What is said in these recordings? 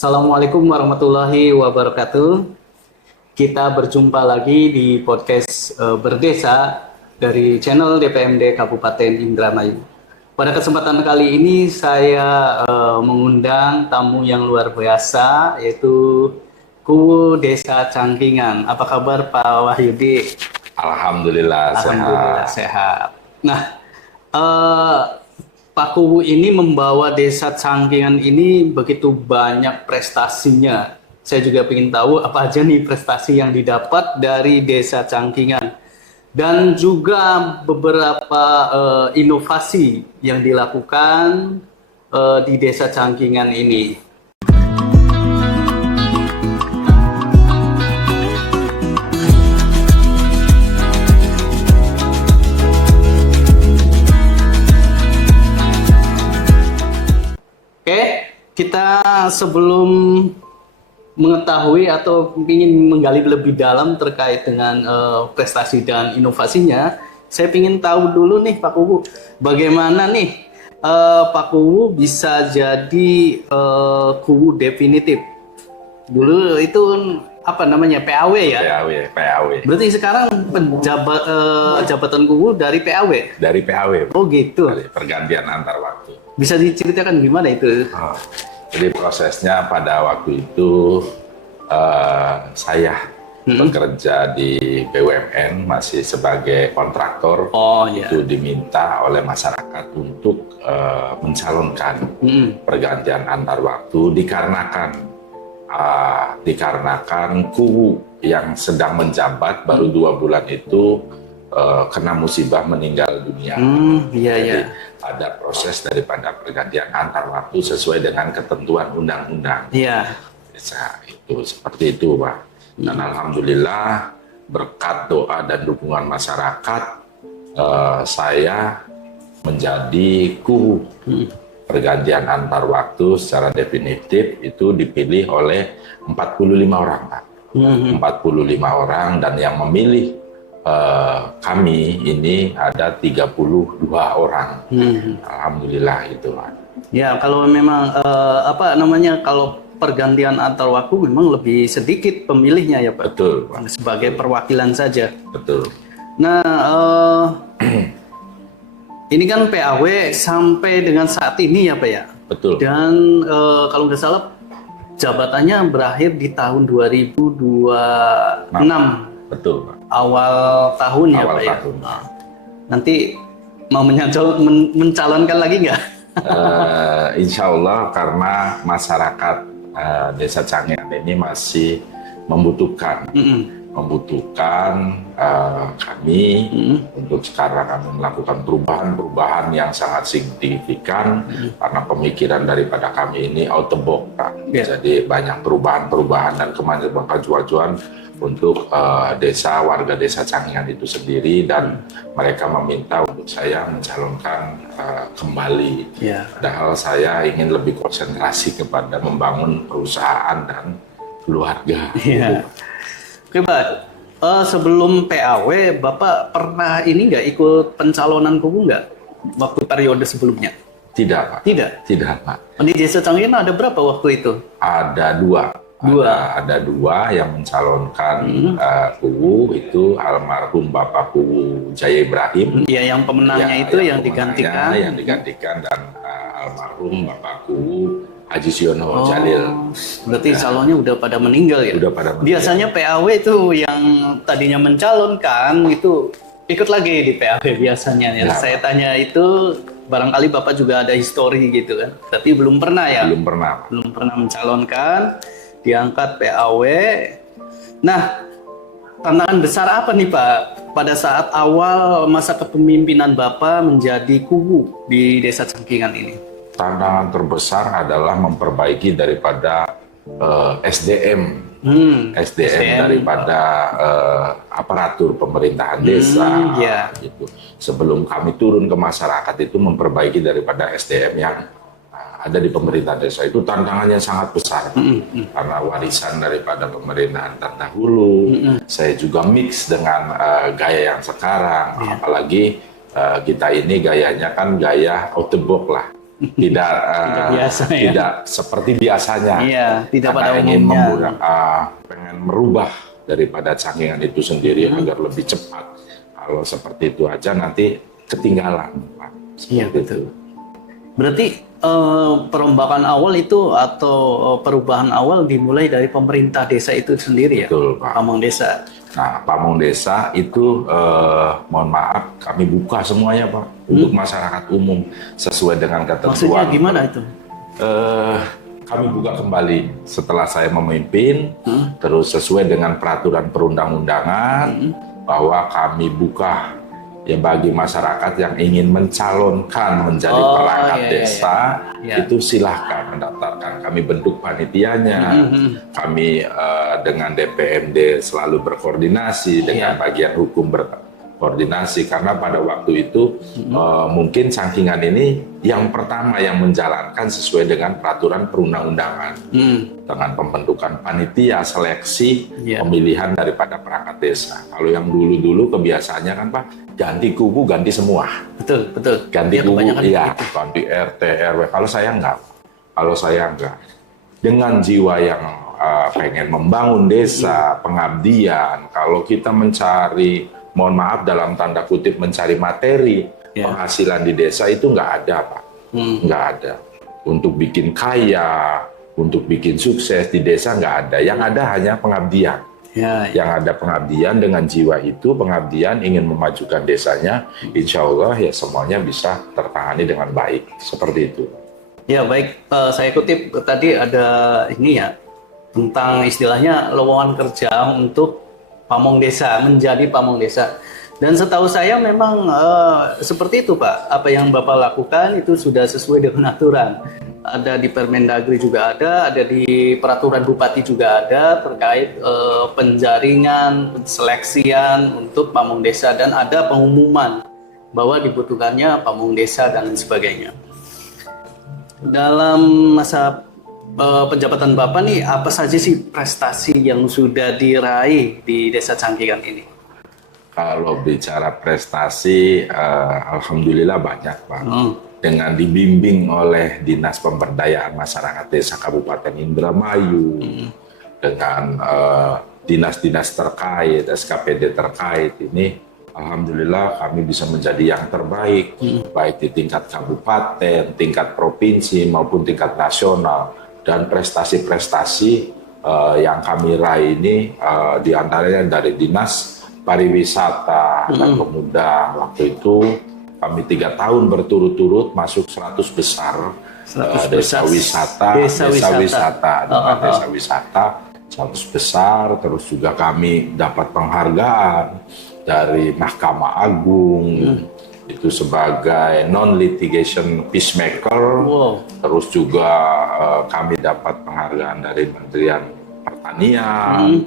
Assalamualaikum warahmatullahi wabarakatuh. Kita berjumpa lagi di podcast Berdesa dari channel DPMD Kabupaten Indramayu. Pada kesempatan kali ini saya mengundang tamu yang luar biasa, yaitu Kuwu Desa Cangkingan. Apa kabar Pak Wahyudi? Alhamdulillah, Alhamdulillah sehat. Nah, Pak Kuwu ini membawa Desa Cangkingan ini begitu banyak prestasinya. Saya juga ingin tahu apa aja nih prestasi yang didapat dari Desa Cangkingan. Dan juga beberapa inovasi yang dilakukan di Desa Cangkingan ini. Oke, kita sebelum mengetahui atau ingin menggali lebih dalam terkait dengan prestasi dan inovasinya, saya ingin tahu dulu nih Pak Kuwu, bagaimana nih Pak Kuwu bisa jadi Kuwu definitif. Dulu itu apa namanya, PAW ya? PAW. Berarti sekarang jabatan Kuwu dari PAW? Dari PAW. Oh gitu. Dari pergantian antar waktu. Bisa diceritakan gimana itu? Jadi prosesnya pada waktu itu saya bekerja di BUMN masih sebagai kontraktor. Itu diminta oleh masyarakat untuk mencalonkan pergantian antar waktu dikarenakan Kuwu yang sedang menjabat baru 2 bulan itu kena musibah meninggal dunia. Jadi ada proses daripada pergantian antar waktu sesuai dengan ketentuan undang-undang. Itu seperti itu, Pak. Dan alhamdulillah berkat doa dan dukungan masyarakat, saya menjadi Kuwu. Pergantian antar waktu secara definitif itu dipilih oleh 45 orang, Pak. 45 orang, dan yang memilih kami ini ada 32 orang. Alhamdulillah itu, Pak. Ya, kalau memang kalau pergantian antar waktu memang lebih sedikit pemilihnya ya Pak. Betul, Pak. Sebagai perwakilan saja. Betul. Nah, ini kan PAW sampai dengan saat ini ya Pak ya. Betul. Dan kalau nggak salah jabatannya berakhir di tahun 2026. Betul, Pak. Awal tahun ya Pak ya. Nah, nanti mau mencalonkan lagi nggak? Insya Allah, karena masyarakat Desa Cangkingan ini masih membutuhkan kami untuk sekarang kami melakukan perubahan yang sangat signifikan karena pemikiran daripada kami ini out the box, Pak. Jadi banyak perubahan dan kemajuan untuk warga Desa Cangkingan itu sendiri, dan mereka meminta untuk saya mencalonkan kembali. Padahal saya ingin lebih konsentrasi kepada membangun perusahaan dan keluarga. Oke Pak, sebelum PAW, Bapak pernah nggak ikut pencalonan Kuwu nggak waktu periode sebelumnya? Tidak, Pak. Tidak, Pak. Di Desa Cangkingan ada berapa waktu itu? Ada dua. Ada dua yang mencalonkan Kuwu, itu almarhum Bapak Kuwu Jaya Ibrahim. Iya, yang pemenangnya itu yang digantikan. Yang digantikan, dan almarhum Bapak Kuwu Haji Siono Jalil. Berarti calonnya udah pada meninggal ya? Udah pada meninggal. Biasanya PAW itu yang tadinya mencalonkan itu ikut lagi di PAW biasanya ya. Saya tanya itu, barangkali Bapak juga ada histori gitu kan. Tapi belum pernah ya? Belum pernah. Belum pernah mencalonkan, diangkat PAW. Nah, tantangan besar apa nih Pak pada saat awal masa kepemimpinan Bapak menjadi Kuwu di Desa Cangkingan ini? Tantangan terbesar adalah memperbaiki daripada SDM daripada aparatur pemerintahan desa. Gitu. Sebelum kami turun ke masyarakat itu memperbaiki daripada SDM yang ada di pemerintahan desa, itu tantangannya sangat besar, karena warisan daripada pemerintahan terdahulu. Saya juga mix dengan gaya yang sekarang, apalagi kita ini gayanya kan gaya out the box lah. tidak Tidak biasa, ya. tidak seperti biasanya. Iya, tidak pada Karena ingin umumnya. pengen merubah daripada cangkingan itu sendiri agar lebih cepat. Kalau seperti itu aja nanti ketinggalan, Pak. Iya, Seperti betul. itu. Berarti perombakan awal itu atau perubahan awal dimulai dari pemerintah desa itu sendiri, ya? Betul, Pak. Pamong desa. Nah, pamong desa itu mohon maaf kami buka semuanya, Pak, untuk masyarakat umum sesuai dengan ketentuan. Maksudnya gimana itu? Kami buka kembali setelah saya memimpin, terus sesuai dengan peraturan perundang-undangan bahwa kami buka ya bagi masyarakat yang ingin mencalonkan menjadi perangkat desa, itu silahkan mendaftarkan. Kami bentuk panitianya, kami dengan DPMD selalu berkoordinasi, dengan bagian hukum berkoordinasi, karena pada waktu itu mungkin cangkingan ini yang pertama yang menjalankan sesuai dengan peraturan perundang-undangan, dengan pembentukan panitia, seleksi, pemilihan daripada perangkat desa. Kalau yang dulu-dulu kebiasaannya kan Pak, ganti kuku, ganti semua. Betul, betul. Ganti Ya, kuku, kebanyakan iya, begitu. ganti RT, RW. Kalau saya enggak. Kalau saya enggak. Dengan jiwa yang pengen membangun desa, pengabdian, kalau kita mencari, mohon maaf dalam tanda kutip, mencari materi, penghasilan di desa itu nggak ada, Pak. Nggak ada. Untuk bikin kaya, untuk bikin sukses di desa nggak ada. Yang ada hanya pengabdian. Yang ada pengabdian, dengan jiwa itu pengabdian ingin memajukan desanya, insya Allah ya semuanya bisa tertangani dengan baik, seperti itu. Ya baik, saya kutip tadi ada ini ya, tentang istilahnya lowongan kerja untuk pamong desa, menjadi pamong desa. Dan setahu saya memang seperti itu Pak, apa yang Bapak lakukan itu sudah sesuai dengan aturan. Ada di Permendagri juga ada di peraturan bupati juga ada terkait penjaringan, seleksian untuk pamong desa, dan ada pengumuman bahwa dibutuhkannya pamong desa dan lain sebagainya. Dalam masa penjabatan Bapak nih, apa saja sih prestasi yang sudah diraih di Desa Cangkingan ini? Kalau bicara prestasi, alhamdulillah banyak Pak. Dengan dibimbing oleh Dinas Pemberdayaan Masyarakat Desa Kabupaten Indramayu, dengan dinas-dinas terkait, SKPD terkait ini, alhamdulillah kami bisa menjadi yang terbaik, baik di tingkat kabupaten, tingkat provinsi maupun tingkat nasional. Dan prestasi-prestasi yang kami raih ini diantaranya dari Dinas Pariwisata dan Pemuda. Waktu itu kami 3 tahun berturut-turut masuk 100 besar desa wisata, desa wisata 100 besar. Terus juga kami dapat penghargaan dari Mahkamah Agung, itu sebagai non-litigation peacemaker. Terus juga kami dapat penghargaan dari Kementerian Pertanian.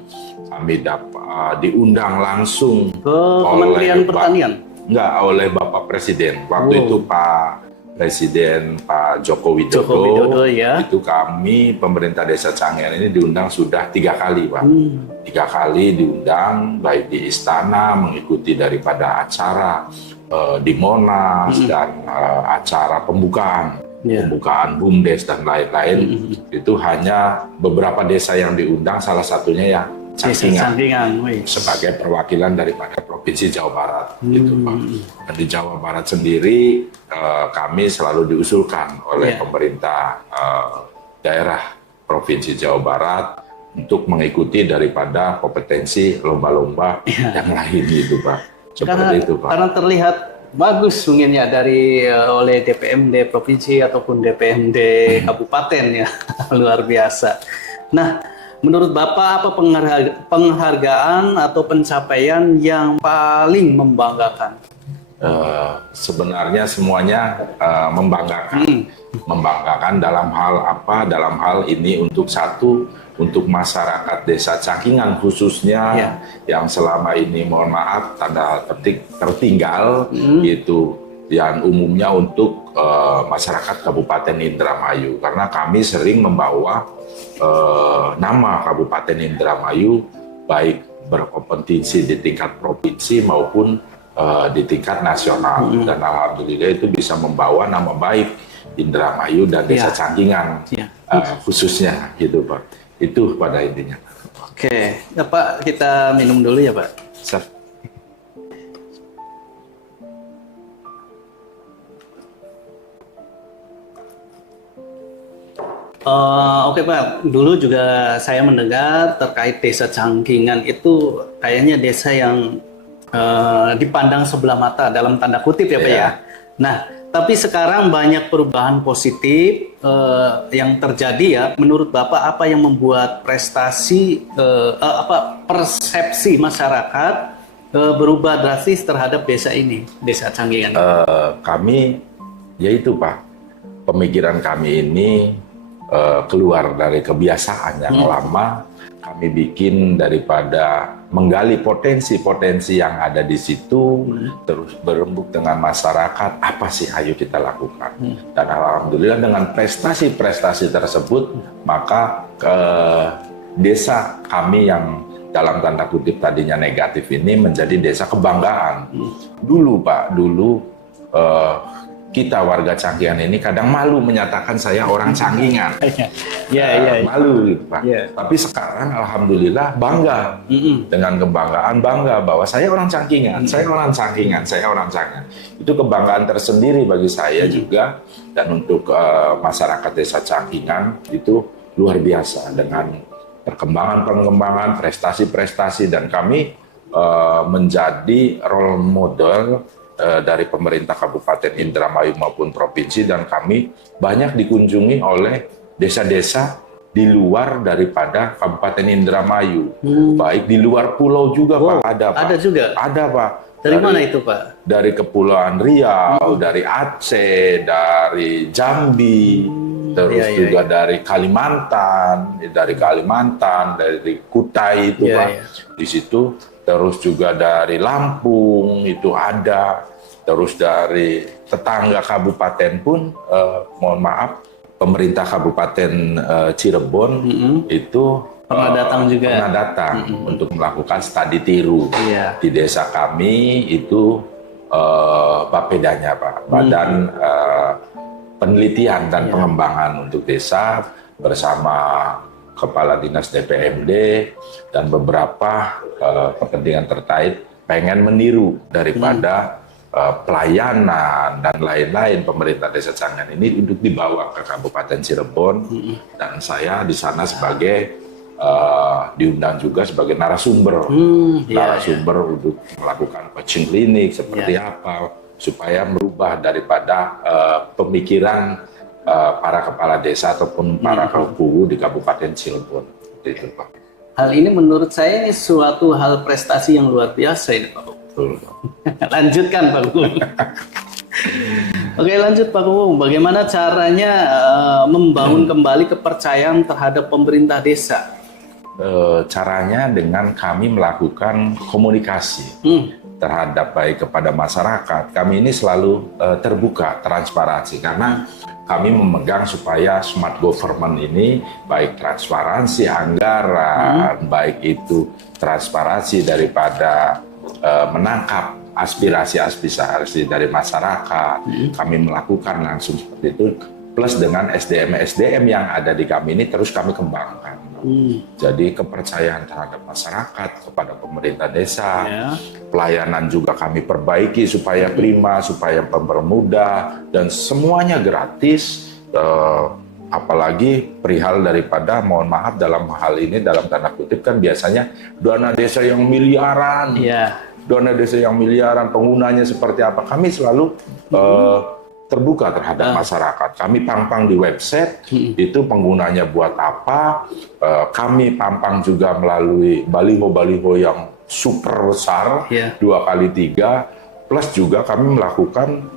Kami dapat diundang langsung Kementerian Pertanian. Enggak, oleh Bapak Presiden. Waktu itu Pak Presiden Pak Joko Widodo, itu kami pemerintah Desa Cangkingan ini diundang sudah 3 kali Pak. 3 kali diundang, baik di istana, mengikuti daripada acara di Monas, dan acara pembukaan BUMDes dan lain-lain. Itu hanya beberapa desa yang diundang, salah satunya ya Cangkingan sebagai perwakilan daripada Provinsi Jawa Barat, gitu Pak. Dan di Jawa Barat sendiri kami selalu diusulkan oleh pemerintah daerah Provinsi Jawa Barat untuk mengikuti daripada kompetensi lomba-lomba yang lain, gitu Pak. Seperti itu Pak. Karena terlihat bagus mungkin ya dari oleh DPMD provinsi ataupun DPMD kabupaten ya, luar biasa. Nah, menurut Bapak apa penghargaan atau pencapaian yang paling membanggakan? Sebenarnya semuanya membanggakan. Membanggakan dalam hal apa? Dalam hal ini untuk untuk masyarakat Desa Cangkingan khususnya yang selama ini, mohon maaf, tanda petik tertinggal, gitu. Yang umumnya untuk masyarakat Kabupaten Indramayu, karena kami sering membawa nama Kabupaten Indramayu baik berkompetisi di tingkat provinsi maupun di tingkat nasional, dan alhamdulillah itu bisa membawa nama baik Indramayu dan Desa Cangkingan khususnya gitu Pak. Itu pada intinya. Oke, ya, Pak, kita minum dulu ya Pak. Siap. Oke Pak, dulu juga saya mendengar terkait Desa Cangkingan itu kayaknya desa yang dipandang sebelah mata dalam tanda kutip ya Pak ya. Nah, tapi sekarang banyak perubahan positif yang terjadi ya. Menurut Bapak apa yang membuat prestasi persepsi masyarakat berubah drastis terhadap desa ini, Desa Cangkingan? Kami, yaitu Pak, pemikiran kami ini keluar dari kebiasaan yang lama. Kami bikin daripada menggali potensi-potensi yang ada di situ, terus berembuk dengan masyarakat, apa sih ayo kita lakukan. Dan alhamdulillah dengan prestasi-prestasi tersebut, maka desa kami yang dalam tanda kutip tadinya negatif ini menjadi desa kebanggaan. Dulu Pak, kita warga Cangkingan ini kadang malu menyatakan saya orang Cangkingan. Malu gitu Pak. Tapi sekarang alhamdulillah bangga. Dengan kebanggaan bangga bahwa saya orang Cangkingan, saya orang Cangkingan, saya orang Cangkingan. Itu kebanggaan tersendiri bagi saya juga, dan untuk masyarakat Desa Cangkingan itu luar biasa dengan perkembangan, prestasi-prestasi, dan kami menjadi role model dari pemerintah Kabupaten Indramayu maupun provinsi, dan kami banyak dikunjungi oleh desa-desa di luar daripada Kabupaten Indramayu, baik di luar pulau juga Pak, ada Pak. Ada juga? Ada Pak. Dari mana itu Pak? Dari Kepulauan Riau, dari Aceh, dari Jambi, terus juga dari Kalimantan, dari Kutai itu Pak, di situ. Terus juga dari Lampung itu ada, terus dari tetangga kabupaten pun, mohon maaf, pemerintah Kabupaten Cirebon itu pernah datang untuk melakukan studi tiru di desa kami itu, Bapedanya Pak, Badan Penelitian dan Pengembangan untuk Desa bersama Kepala Dinas DPMD dan beberapa kepentingan terkait pengen meniru daripada pelayanan dan lain-lain pemerintah Desa Cangkingan ini untuk dibawa ke Kabupaten Cirebon, dan saya di sana sebagai diundang juga sebagai narasumber untuk melakukan coaching klinik seperti apa supaya merubah daripada pemikiran para kepala desa ataupun para KUU di Kabupaten Cirebon. Itu Pak. Hal ini menurut saya ini suatu hal prestasi yang luar biasa ini Pak. Betul. Lanjutkan Pak Kuku. Oke, lanjut Pak Kuku. Bagaimana caranya membangun kembali kepercayaan terhadap pemerintah desa? Caranya dengan kami melakukan komunikasi terhadap baik kepada masyarakat. Kami ini selalu terbuka, transparansi, karena kami memegang supaya smart government ini baik transparansi anggaran, baik itu transparansi daripada menangkap aspirasi-aspirasi dari masyarakat. Kami melakukan langsung seperti itu, plus dengan SDM yang ada di kami ini terus kami kembangkan. Jadi kepercayaan terhadap masyarakat kepada pemerintah desa, pelayanan juga kami perbaiki supaya prima, supaya mempermudah, dan semuanya gratis. Apalagi perihal daripada, mohon maaf dalam hal ini dalam tanda kutip kan biasanya dana desa yang miliaran, dana desa yang miliaran, penggunanya seperti apa, kami selalu terbuka terhadap masyarakat. Kami pampang di website itu penggunanya buat apa. Kami pampang juga melalui baliho-baliho yang super besar 2x3, plus juga kami melakukan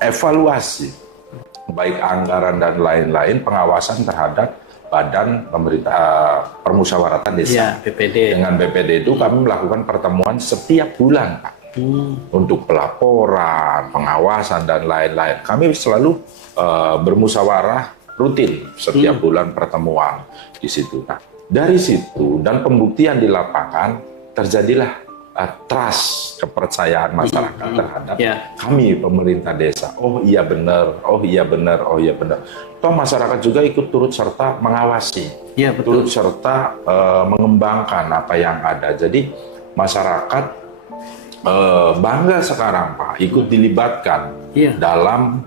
evaluasi baik anggaran dan lain-lain, pengawasan terhadap Badan Pemerintah Permusyawaratan Desa. BPD. Dengan BPD itu kami melakukan pertemuan setiap bulan Pak. Untuk pelaporan, pengawasan, dan lain-lain. Kami selalu bermusyawarah rutin setiap bulan pertemuan di situ. Nah, dari situ dan pembuktian di lapangan terjadilah trust, kepercayaan masyarakat terhadap Ya. kami pemerintah desa. Oh iya benar, oh iya benar, oh iya benar. Toh masyarakat juga ikut turut serta mengawasi, Ya, betul. turut serta mengembangkan apa yang ada. Jadi masyarakat bangga sekarang Pak, ikut dilibatkan Iya. dalam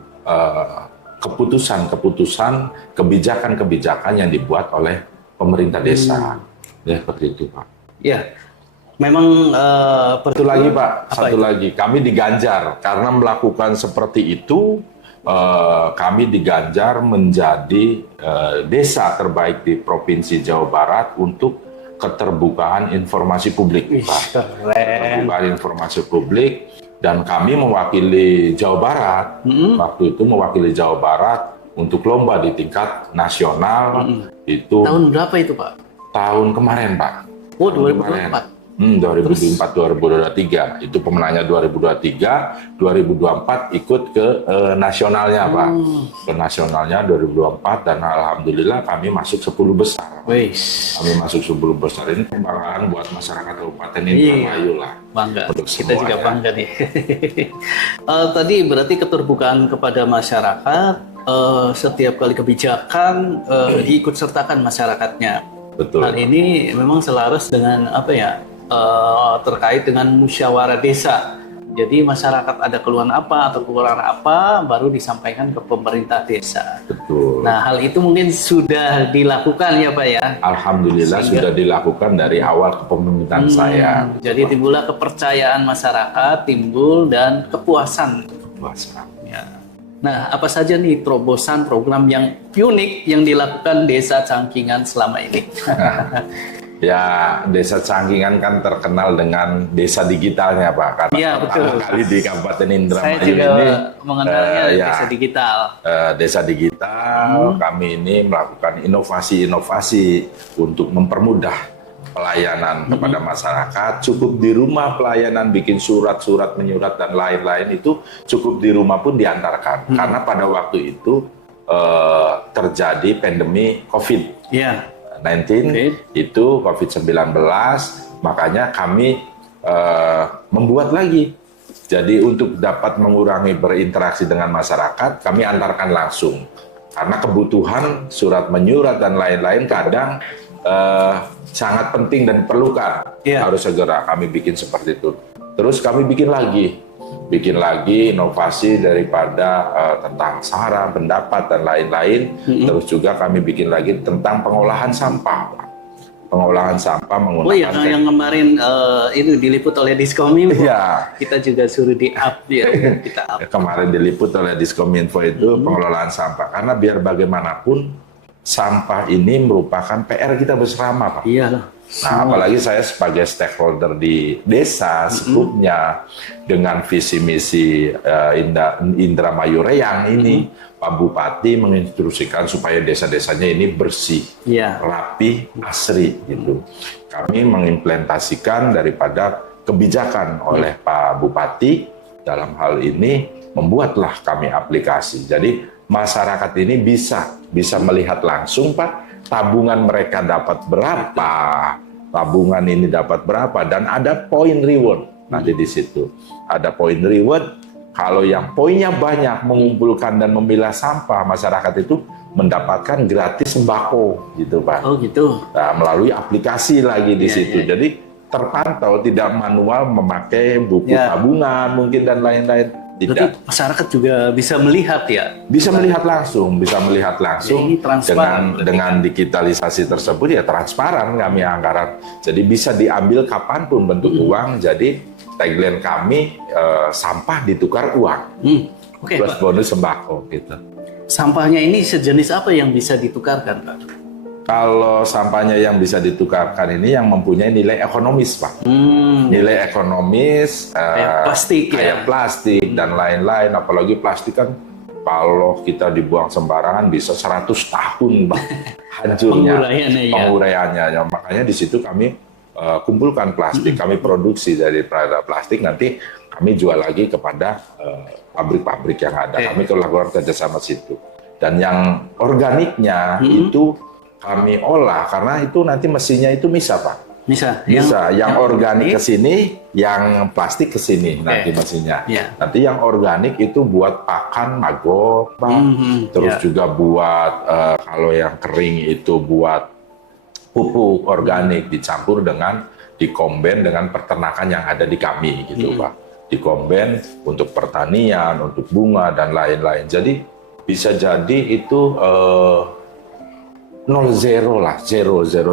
keputusan-keputusan, kebijakan-kebijakan yang dibuat oleh pemerintah desa. Ya seperti itu Pak. Ya. Memang Satu lagi Pak, satu itu? lagi. Kami diganjar karena melakukan seperti itu. Kami diganjar menjadi desa terbaik di Provinsi Jawa Barat untuk keterbukaan informasi publik, Pak. Keren. Keterbukaan informasi publik, dan kami mewakili Jawa Barat. Waktu itu mewakili Jawa Barat untuk lomba di tingkat nasional. Itu Tahun berapa itu, Pak? tahun kemarin, Pak. Oh, Tahun kemarin. 2024. 2024-2023 itu pemenangnya 2023, 2024 ikut ke nasionalnya Pak, ke nasionalnya 2024, dan alhamdulillah kami masuk 10 besar. Wis. Kami masuk 10 besar, ini kebanggaan buat masyarakat Kabupaten Indramayu lah. Bangga. Untuk Kita juga semuanya. bangga nih. Tadi berarti keterbukaan kepada masyarakat, setiap kali kebijakan diikut sertakan masyarakatnya. Betul. Hal ini memang selaras dengan apa ya, terkait dengan musyawarah desa. Jadi masyarakat ada keluhan apa atau kekurangan apa baru disampaikan ke pemerintah desa. Betul. Nah, hal itu mungkin sudah dilakukan ya Pak ya. Alhamdulillah Sehingga- sudah dilakukan dari awal kepemimpinan saya. Jadi timbullah kepercayaan masyarakat, timbul dan kepuasan. Puasa. Ya. Nah, apa saja nih terobosan program yang unik yang dilakukan Desa Cangkingan selama ini? Ya, Desa Cangkingan kan terkenal dengan desa digitalnya, Pak. Karena Iya, betul. pertama kali di Kabupaten Saya Indramayu juga ini mengenalnya ya, Desa Digital. Desa digital, kami ini melakukan inovasi-inovasi untuk mempermudah pelayanan kepada masyarakat. Cukup di rumah pelayanan, bikin surat-surat menyurat dan lain-lain itu cukup di rumah pun diantarkan. Karena pada waktu itu terjadi pandemi COVID. Ya. 19 itu COVID-19, makanya kami membuat lagi. Jadi untuk dapat mengurangi berinteraksi dengan masyarakat, kami antarkan langsung. Karena kebutuhan surat menyurat dan lain-lain kadang sangat penting dan diperlukan. Iya. Harus segera kami bikin seperti itu. Terus kami bikin lagi inovasi daripada tentang saran, pendapat dan lain-lain. Terus juga kami bikin lagi tentang pengolahan sampah, Pak. Pengolahan sampah menggunakan Oh iya, yang kemarin itu diliput oleh Diskominfo. Iya. Kita juga suruh di-up ya, kita up. Kemarin diliput oleh Diskominfo itu pengelolaan sampah. Karena biar bagaimanapun sampah ini merupakan PR kita bersama, Pak. Iya loh. Nah, apalagi saya sebagai stakeholder di desa, sekupnya dengan visi misi Indramayu Reyang ini, Pak Bupati menginstruksikan supaya desa-desanya ini bersih, Iya. rapi, asri gitu. Kami mengimplementasikan daripada kebijakan oleh Pak Bupati dalam hal ini, membuatlah kami aplikasi. Jadi masyarakat ini bisa melihat langsung, Pak, tabungan mereka dapat berapa, tabungan ini dapat berapa, dan ada poin reward nanti di situ. Ada poin reward, kalau yang poinnya banyak mengumpulkan dan memilah sampah, masyarakat itu mendapatkan gratis sembako gitu, Pak. Oh gitu. Nah, melalui aplikasi lagi di Iya, situ. iya. Jadi terpantau, tidak manual memakai buku Ya. tabungan mungkin dan lain-lain. Berarti Tidak. masyarakat juga bisa melihat ya. Bisa melihat langsung Ya, ini transparan dengan digitalisasi tersebut ya transparan kami anggaran. Jadi bisa diambil kapanpun bentuk uang. Jadi tagline kami sampah ditukar uang Oke, plus Pak. bonus sembako gitu. Sampahnya ini sejenis apa yang bisa ditukarkan, Pak? Kalau sampahnya yang bisa ditukarkan ini yang mempunyai nilai ekonomis, Pak. Nilai ekonomis Kayak plastik ya? kayak plastik dan lain-lain. Apalagi plastik kan kalau kita dibuang sembarangan bisa 100 tahun, Bang, hancurnya Penguraiannya, ya. penguraiannya. Ya, makanya di situ kami kumpulkan plastik, kami produksi dari plastik, nanti kami jual lagi kepada pabrik-pabrik yang ada. Oke. Kami lakukan kerjasama situ. Dan yang organiknya itu kami olah, karena itu nanti mesinnya itu bisa, Pak. Bisa. Yang organik ke sini, yang plastik ke sini nanti mesinnya. Nanti yang organik itu buat pakan maggot, Pak. Terus juga buat kalau yang kering itu buat pupuk organik dicampur dengan dikomben dengan peternakan yang ada di kami gitu, Pak. Dikomben untuk pertanian, untuk bunga dan lain-lain. Jadi bisa jadi itu zero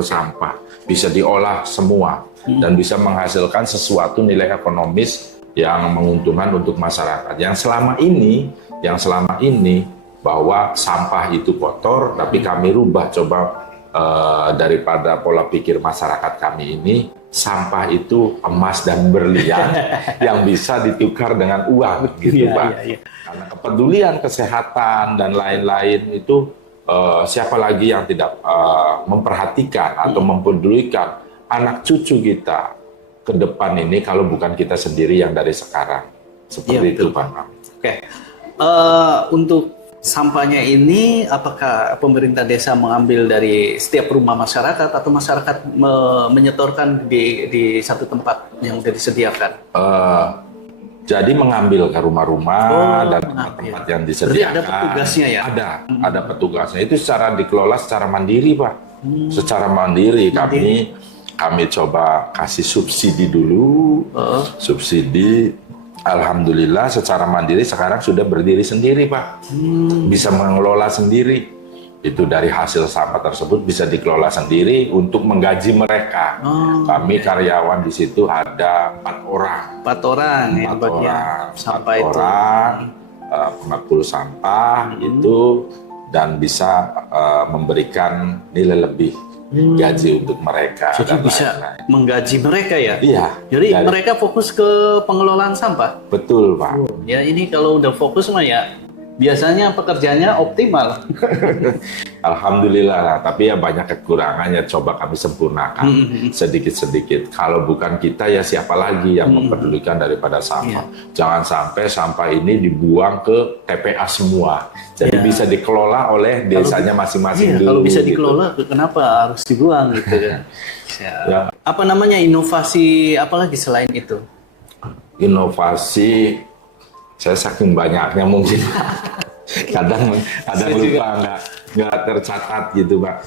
sampah, bisa diolah semua dan bisa menghasilkan sesuatu nilai ekonomis yang menguntungkan untuk masyarakat. Yang selama ini bahwa sampah itu kotor, tapi kami rubah coba daripada pola pikir masyarakat kami ini, sampah itu emas dan berlian yang bisa ditukar dengan uang gitu, Pak. Karena kepedulian kesehatan dan lain-lain itu siapa lagi yang tidak memperhatikan atau mempedulikan anak cucu kita ke depan ini kalau bukan kita sendiri yang dari sekarang. Seperti itu, Pak. Oke. Untuk sampahnya ini, apakah pemerintah desa mengambil dari setiap rumah masyarakat atau masyarakat menyetorkan di satu tempat yang sudah disediakan? Jadi mengambil ke rumah-rumah dan tempat-tempat yang disediakan. Berarti ada petugasnya ya? Ada petugasnya. Itu secara dikelola secara mandiri, Pak. Secara mandiri. Kami coba kasih subsidi dulu. Subsidi, alhamdulillah secara mandiri sekarang sudah berdiri sendiri, Pak. Bisa mengelola sendiri. Itu dari hasil sampah tersebut bisa dikelola sendiri untuk menggaji mereka. Kami karyawan di situ ada 4 orang. 4 orang yang bagian sampah itu. 4 orang pengepul sampah itu dan bisa memberikan nilai lebih gaji untuk mereka. Jadi bisa menggaji mereka ya? Iya. Jadi mereka fokus ke pengelolaan sampah? Betul, Pak. Ya ini kalau udah fokus mah ya biasanya pekerjaannya optimal. Alhamdulillah, tapi ya banyak kekurangannya, coba kami sempurnakan sedikit-sedikit. Kalau bukan kita ya siapa lagi yang mempedulikan daripada sampah. Jangan sampai sampah ini dibuang ke TPA semua. Jadi bisa dikelola oleh desanya masing-masing dulu. Kalau bisa dikelola, kenapa harus dibuang gitu kan? Apa namanya inovasi apalagi selain itu? Inovasi saya saking banyaknya mungkin kadang lupa nggak tercatat gitu, Pak.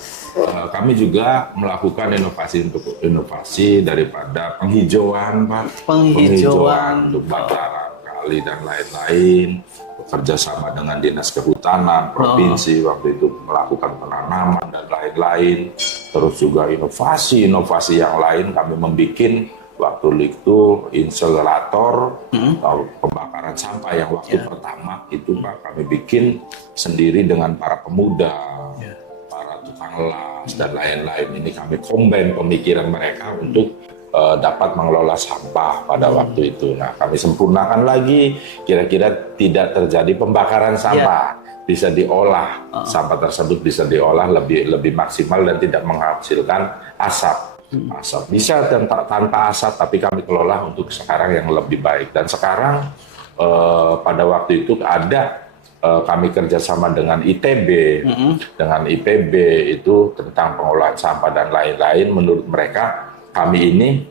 Kami juga melakukan inovasi daripada penghijauan, Pak. Penghijauan untuk bantaran kali dan lain-lain. Bekerja sama dengan Dinas Kehutanan Provinsi waktu itu melakukan penanaman dan lain-lain. Terus juga inovasi yang lain kami membuat. Waktu itu insinerator pembakaran sampah yang waktu pertama itu, Pak, kami bikin sendiri dengan para pemuda, para tukang las dan lain-lain. Ini kami combine pemikiran mereka untuk dapat mengelola sampah pada waktu itu. Nah, kami sempurnakan lagi kira-kira tidak terjadi pembakaran sampah. Bisa diolah, sampah tersebut bisa diolah lebih maksimal dan tidak menghasilkan asap. Bisa tanpa asap, tapi kami kelola untuk sekarang yang lebih baik. Dan sekarang pada waktu itu ada kami kerjasama dengan ITB, dengan IPB itu tentang pengolahan sampah dan lain-lain. Menurut mereka kami ini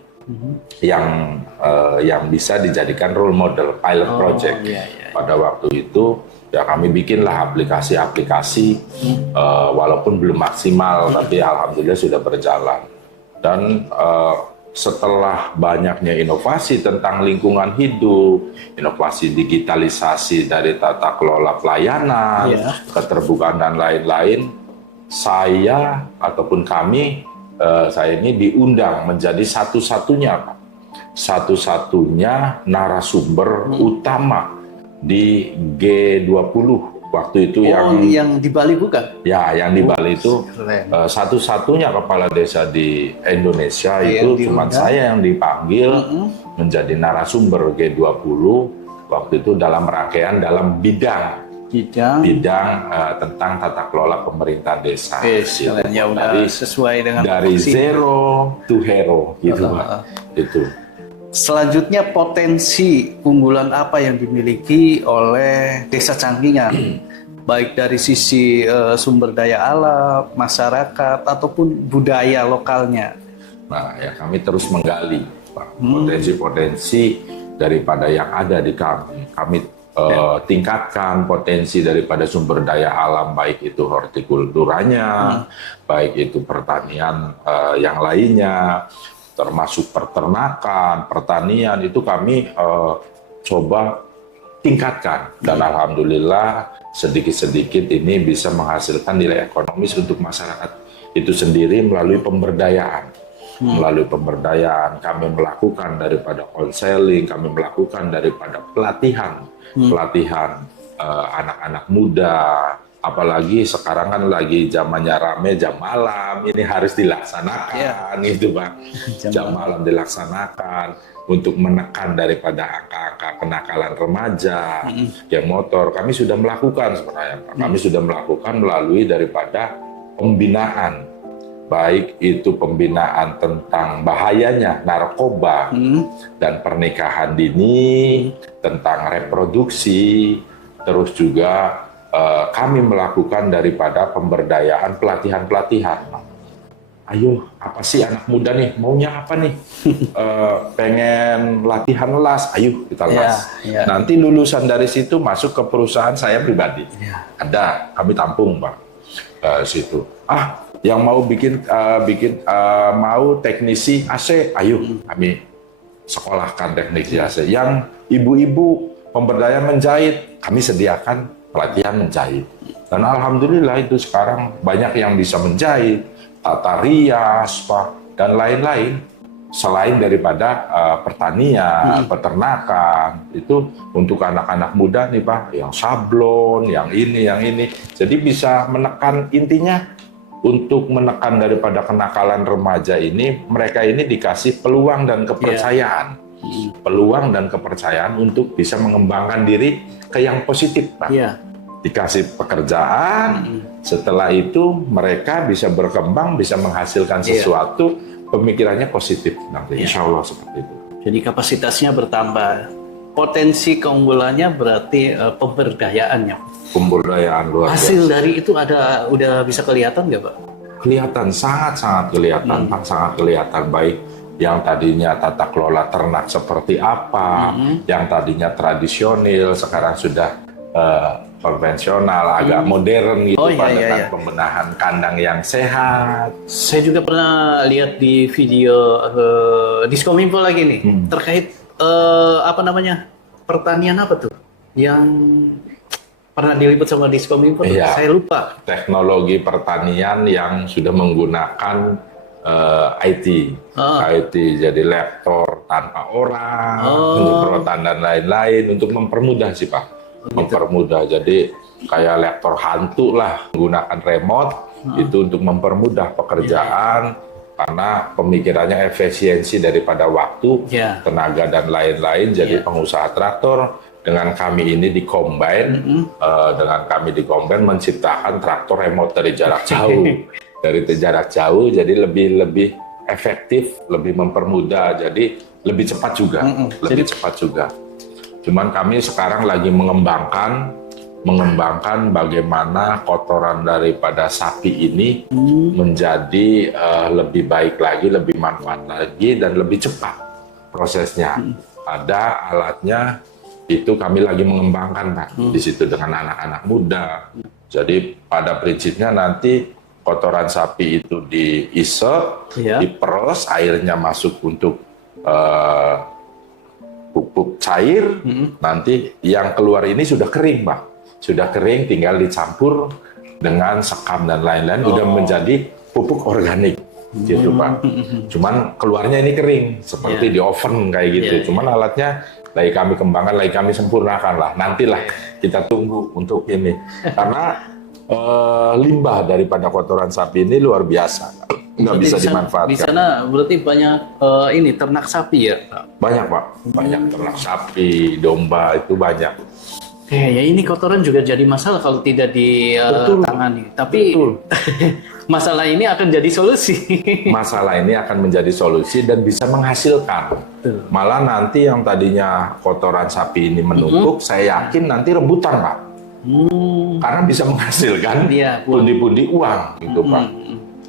yang bisa dijadikan role model pilot project. Pada waktu itu ya kami bikinlah aplikasi-aplikasi walaupun belum maksimal, tapi alhamdulillah sudah berjalan. Dan setelah banyaknya inovasi tentang lingkungan hidup, inovasi digitalisasi dari tata kelola pelayanan, keterbukaan dan lain-lain, saya ataupun kami, saya ini diundang menjadi satu-satunya narasumber utama di G20. Waktu itu yang di Bali bukan? Ya, yang di Bali itu satu-satunya kepala desa di Indonesia itu cuma saya yang dipanggil menjadi narasumber G20 waktu itu dalam rangkaian dalam bidang tentang tata kelola pemerintahan desa. Sesuai dengan dari zero to hero gitu, Pak. Itu. Selanjutnya, potensi unggulan apa yang dimiliki oleh Desa Cangkingan, baik dari sisi sumber daya alam, masyarakat, ataupun budaya lokalnya? Nah, ya kami terus menggali Pak, potensi-potensi daripada yang ada di kami. Kami tingkatkan potensi daripada sumber daya alam, baik itu hortikulturanya, baik itu pertanian yang lainnya, termasuk peternakan, pertanian, itu kami coba tingkatkan. Dan alhamdulillah sedikit-sedikit ini bisa menghasilkan nilai ekonomis untuk masyarakat itu sendiri melalui pemberdayaan. Melalui pemberdayaan kami melakukan daripada konseling, kami melakukan daripada pelatihan anak-anak muda, apalagi sekarang kan lagi zamannya rame jam malam, ini harus dilaksanakan gitu Pak. Jam malam dilaksanakan untuk menekan daripada angka-angka kenakalan remaja yang motor. Kami sudah melakukan sebenarnya Pak. Kami sudah melakukan melalui daripada pembinaan, baik itu pembinaan tentang bahayanya narkoba dan pernikahan dini, tentang reproduksi, terus juga kami melakukan daripada pemberdayaan pelatihan-pelatihan. Ayo, apa sih anak muda nih, maunya apa nih? Pengen latihan las, ayo kita las. Nanti lulusan dari situ masuk ke perusahaan saya pribadi. Ada, kami tampung Pak, situ. Yang mau bikin mau teknisi AC, ayo kami sekolahkan teknisi AC. Yang ibu-ibu pemberdayaan menjahit, kami sediakan pelatihan menjahit. Dan alhamdulillah itu sekarang banyak yang bisa menjahit, tata rias, Pak, dan lain-lain. Selain daripada pertanian, peternakan, itu untuk anak-anak muda nih Pak, yang sablon, yang ini. Jadi bisa menekan, intinya untuk menekan daripada kenakalan remaja ini, mereka ini dikasih peluang dan kepercayaan. Peluang dan kepercayaan untuk bisa mengembangkan diri ke yang positif, Pak. Dikasih pekerjaan, setelah itu mereka bisa berkembang, bisa menghasilkan sesuatu, pemikirannya positif nanti, insya Allah seperti itu. Jadi kapasitasnya bertambah, potensi keunggulannya berarti pemberdayaannya. Pemberdayaan luar biasa. Hasil dari itu udah bisa kelihatan nggak Pak? Kelihatan, sangat kelihatan Pak, sangat kelihatan. Baik yang tadinya tata kelola ternak seperti apa, yang tadinya tradisional sekarang sudah konvensional, agak modern gitu Pak, dengan pembenahan kandang yang sehat. Saya juga pernah lihat di video Diskominfo lagi nih, terkait pertanian apa tuh yang pernah diliput sama Diskominfo, saya lupa. Teknologi pertanian yang sudah menggunakan IT, jadi laptop tanpa orang, penyemprotan dan lain-lain untuk mempermudah sih Pak, mempermudah. Jadi kayak laptop hantu lah, menggunakan remote itu untuk mempermudah pekerjaan. Karena pemikirannya efisiensi daripada waktu, tenaga dan lain-lain. Jadi pengusaha traktor dengan kami ini dikombin, menciptakan traktor remote dari jarak jauh, jadi lebih efektif, lebih mempermudah, jadi lebih cepat juga, cepat juga. Cuman kami sekarang lagi mengembangkan bagaimana kotoran daripada sapi ini menjadi lebih baik lagi, lebih manfaat lagi, dan lebih cepat prosesnya. Ada alatnya, itu kami lagi mengembangkan Pak, di situ dengan anak-anak muda. Jadi pada prinsipnya nanti kotoran sapi itu diisep, diperes, airnya masuk untuk pupuk cair, nanti yang keluar ini sudah kering Pak. Sudah kering, tinggal dicampur dengan sekam dan lain-lain, udah menjadi pupuk organik gitu Pak. Cuman keluarnya ini kering, seperti di oven kayak gitu. Cuman alatnya lagi kami kembangkan, lagi kami sempurnakan lah. Nantilah kita tunggu untuk ini. Karena limbah daripada kotoran sapi ini luar biasa, nggak bisa dimanfaatkan. Di sana berarti banyak ternak sapi ya Pak? Banyak Pak, banyak ternak sapi, domba, itu banyak. Ya ini kotoran juga jadi masalah kalau tidak ditangani. Tapi masalah ini akan jadi solusi. Masalah ini akan menjadi solusi dan bisa menghasilkan. Malah nanti yang tadinya kotoran sapi ini menumpuk, saya yakin nanti rebutan Pak. Karena bisa menghasilkan pundi-pundi uang gitu Pak.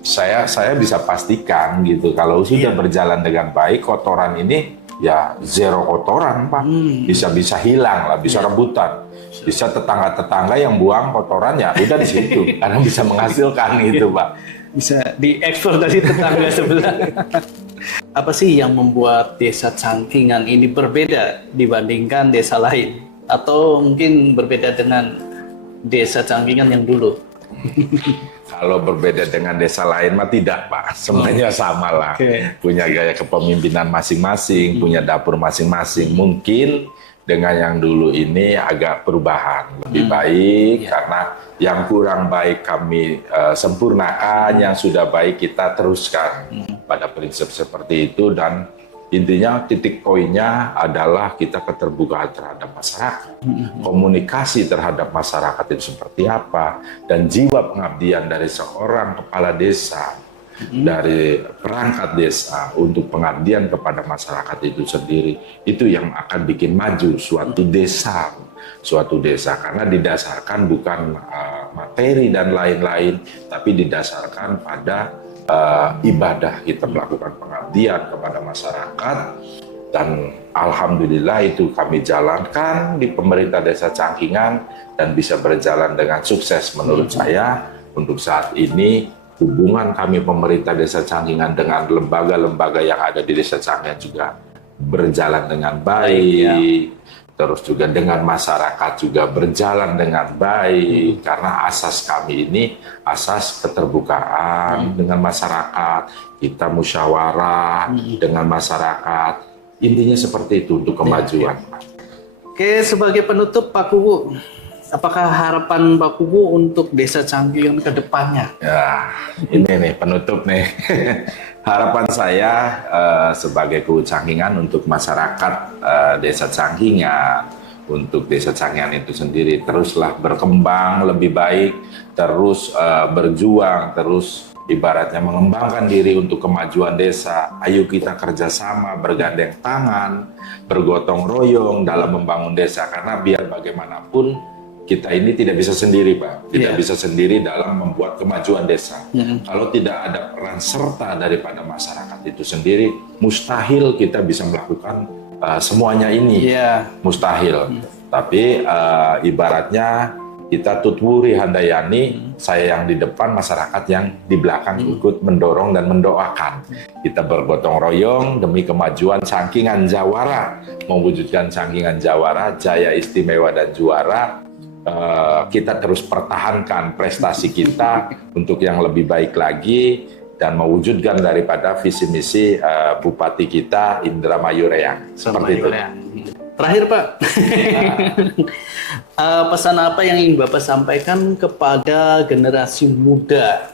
saya bisa pastikan gitu, kalau sudah berjalan dengan baik, kotoran ini ya zero kotoran, Pak. Bisa hilang lah, bisa rebutan. Bisa tetangga-tetangga yang buang kotoran ya udah di situ, karena bisa menghasilkan itu, Pak. Bisa diekspor dari tetangga sebelah. Apa sih yang membuat desa Cangkingan ini berbeda dibandingkan desa lain? Atau mungkin berbeda dengan desa Cangkingan yang dulu? Kalau berbeda dengan desa lain mah tidak, Pak. Semuanya sama lah. Punya gaya kepemimpinan masing-masing, punya dapur masing-masing. Mungkin dengan yang dulu ini agak perubahan, lebih baik, karena yang kurang baik kami sempurnakan, yang sudah baik kita teruskan pada prinsip seperti itu. Dan intinya titik poinnya adalah kita keterbukaan terhadap masyarakat, komunikasi terhadap masyarakat itu seperti apa, dan jiwa pengabdian dari seorang kepala desa, dari perangkat desa untuk pengabdian kepada masyarakat itu sendiri, itu yang akan bikin maju suatu desa, karena didasarkan bukan materi dan lain-lain, tapi didasarkan pada ibadah. Kita melakukan pengabdian kepada masyarakat, dan alhamdulillah itu kami jalankan di pemerintah desa Cangkingan dan bisa berjalan dengan sukses menurut saya. Untuk saat ini hubungan kami pemerintah desa Cangkingan dengan lembaga-lembaga yang ada di desa Cangkingan juga berjalan dengan baik. Terus juga dengan masyarakat juga berjalan dengan baik, karena asas kami ini asas keterbukaan dengan masyarakat. Kita musyawarah dengan masyarakat. Intinya seperti itu untuk kemajuan. Oke, sebagai penutup Pak Kubu, apakah harapan Pak Kubu untuk desa Cangkingan ke depannya? Ya, ini nih penutup nih. Harapan saya sebagai Kubu Cangkingan untuk masyarakat desa Cangkingan, untuk desa Cangkingan itu sendiri, teruslah berkembang lebih baik, terus berjuang, terus ibaratnya mengembangkan diri untuk kemajuan desa. Ayo kita kerjasama, bergandeng tangan, bergotong royong dalam membangun desa, karena biar bagaimanapun kita ini tidak bisa sendiri, Pak. Tidak bisa sendiri dalam membuat kemajuan desa. Kalau tidak ada peran serta daripada masyarakat itu sendiri, mustahil kita bisa melakukan semuanya ini. Mustahil. Tapi ibaratnya kita tutwuri handayani, saya yang di depan, masyarakat yang di belakang ikut mendorong dan mendoakan. Kita bergotong royong demi kemajuan Cangkingan Jawara, mewujudkan Cangkingan Jawara, jaya istimewa dan juara. Kita terus pertahankan prestasi kita untuk yang lebih baik lagi dan mewujudkan daripada visi misi Bupati kita Indramayu Reang. Seperti itu. Terakhir Pak, pesan apa yang ingin Bapak sampaikan kepada generasi muda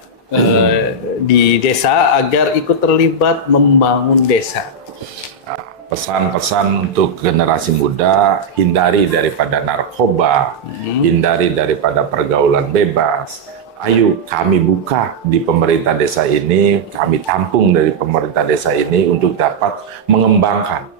di desa agar ikut terlibat membangun desa? Pesan-pesan untuk generasi muda, hindari daripada narkoba, hindari daripada pergaulan bebas. Ayo kami buka di pemerintah desa ini, kami tampung dari pemerintah desa ini untuk dapat mengembangkan,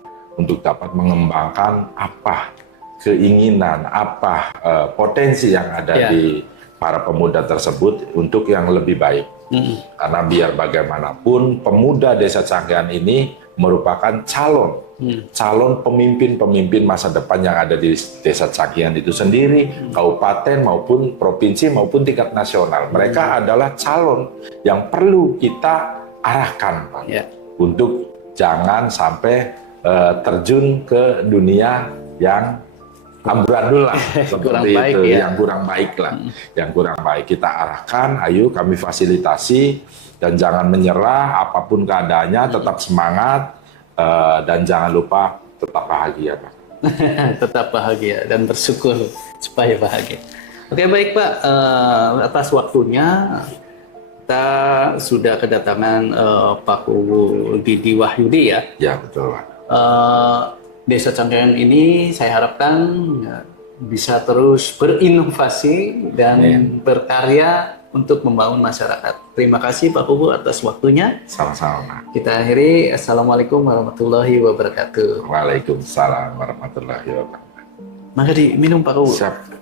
apa keinginan, apa potensi yang ada di para pemuda tersebut untuk yang lebih baik. Karena biar bagaimanapun pemuda desa Cangkingan ini merupakan calon pemimpin masa depan yang ada di desa Cangkingan itu sendiri, kabupaten maupun provinsi maupun tingkat nasional. Mereka adalah calon yang perlu kita arahkan, Pak, untuk jangan sampai terjun ke dunia yang amburadul lah, seperti itu, yang kurang baik lah, yang kurang baik. Kita arahkan, ayo kami fasilitasi, dan jangan menyerah apapun keadaannya, tetap semangat, dan jangan lupa tetap bahagia, Pak. Tetap bahagia dan bersyukur supaya bahagia. Oke, baik Pak, atas waktunya kita sudah kedatangan Pak Kubu Didi Wahyudi ya. Ya, betul, Pak. Desa Cangkingan ini saya harapkan bisa terus berinovasi dan berkarya untuk membangun masyarakat. Terima kasih Pak Kubu atas waktunya. Sama-sama. Kita akhiri. Assalamualaikum warahmatullahi wabarakatuh. Waalaikumsalam warahmatullahi wabarakatuh. Maka diminum Pak Kubu. Siap.